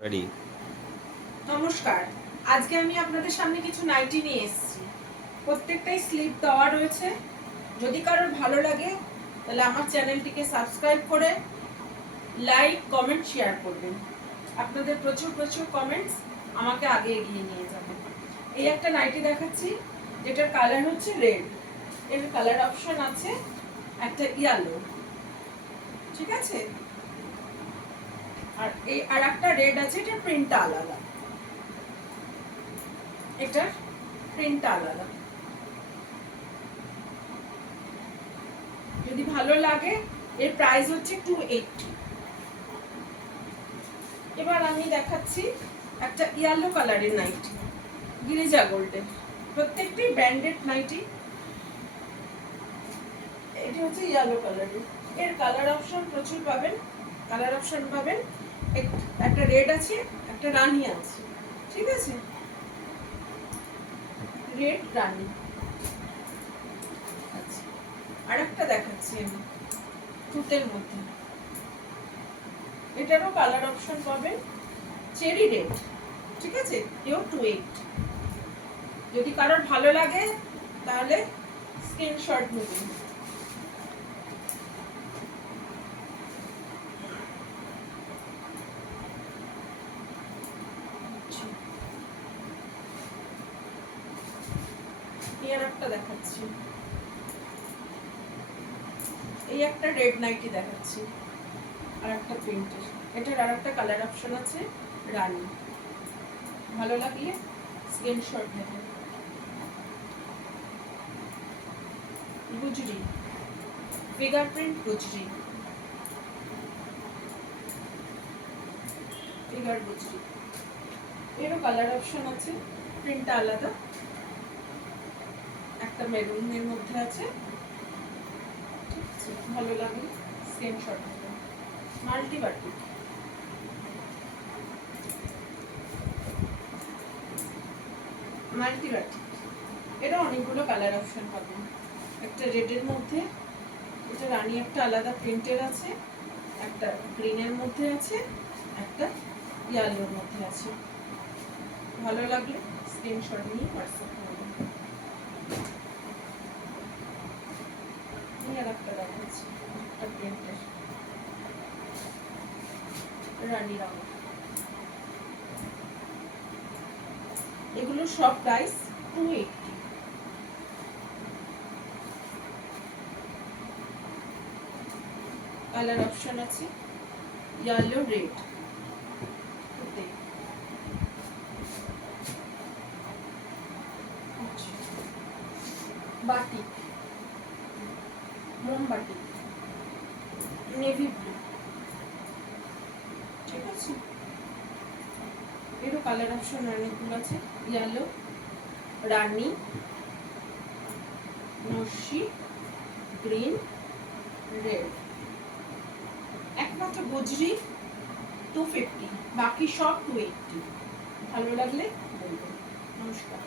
Ready. নমস্কার। আজকে আমি আপনাদের সামনে কিছু নাইটি নিয়ে এসেছি। প্রত্যেকটাই স্লিপ দেওয়া রয়েছে। যদি কারোর ভালো লাগে তাহলে আমার চ্যানেলটিকে সাবস্ক্রাইব করে লাইক কমেন্ট শেয়ার করবেন। আপনাদের প্রচুর প্রচুর কমেন্টস আমাকে আগে এগিয়ে নিয়ে যাবে। এই একটা নাইটি দেখাচ্ছি যেটার কালার হচ্ছে রেড। এর কালার অপশন আছে একটা ইয়েলো, ঠিক আছে, আর একটা রেড আছে। এটার প্রিন্টটা আলাদা, এটার প্রিন্টটা আলাদা। যদি ভালো লাগে এর প্রাইস হচ্ছে 280। এবার আমি দেখাচ্ছি একটা ইয়েলো কালারের নাইটি, গিরিজা গোল্ডের। প্রত্যেকটি ব্র্যান্ডেড নাইটি। এটি হচ্ছে ইয়েলো কালারের। এর কালার অপশন প্রচুর পাবেন। কালার অপশন পাবেন একটা রেড আছে, একটা রানী আছে, ঠিক আছে, রেড রানী। আচ্ছা, আর একটা দেখাচ্ছি আমি তুতের মধ্যে। এটারও কালার অপশন পাবেন চেরি রেড, ঠিক আছে, এও 280। যদি কারোর ভালো লাগে তাহলে স্ক্রিনশট নেবেন। এর একটা দেখাচ্ছি, এই একটা রেড নাইটি দেখাচ্ছি আর একটা প্রিন্টের। এটার আর একটা কালার অপশন আছে রানী। ভালো লাগলে স্ক্রিনশট নেবেন। Gujri, fingerprint Gujri, finger Gujri. এরও কালার অপশন আছে, প্রিন্টটা আলাদা। একটা মেরুনের মধ্যে আছে, ঠিক আছে, ভালো লাগলে স্ক্রিনশট নেবেন। মাল্টিবাটিক, মাল্টিবাটিক। এটা অনেকগুলো কালার অপশন পাবেন। একটা রেডের মধ্যে, এটা রানী একটা আলাদা প্রিন্টের আছে, একটা গ্রিনের মধ্যে আছে, একটা ইয়েলোর মধ্যে আছে। ভালো লাগলে স্ক্রিনশট নিয়ে হোয়াটসঅ্যাপ করবেন। আর একটা দেখাচ্ছি, একটা প্রিন্টের রানী রঙ। এগুলো সব প্রাইস 280। কালার অপশন আছে ইয়েলো রেড। বাটিক, মোমবাটি, নেভি ব্লু, ঠিক আছে। এরও কালার অপশন অনেকগুলো আছে, ইয়েলো, রানী, নস্যি, গ্রিন, রেড। একমাত্র গুজরি 250, বাকি সব 280। ভালো লাগলে বলবেন। নমস্কার।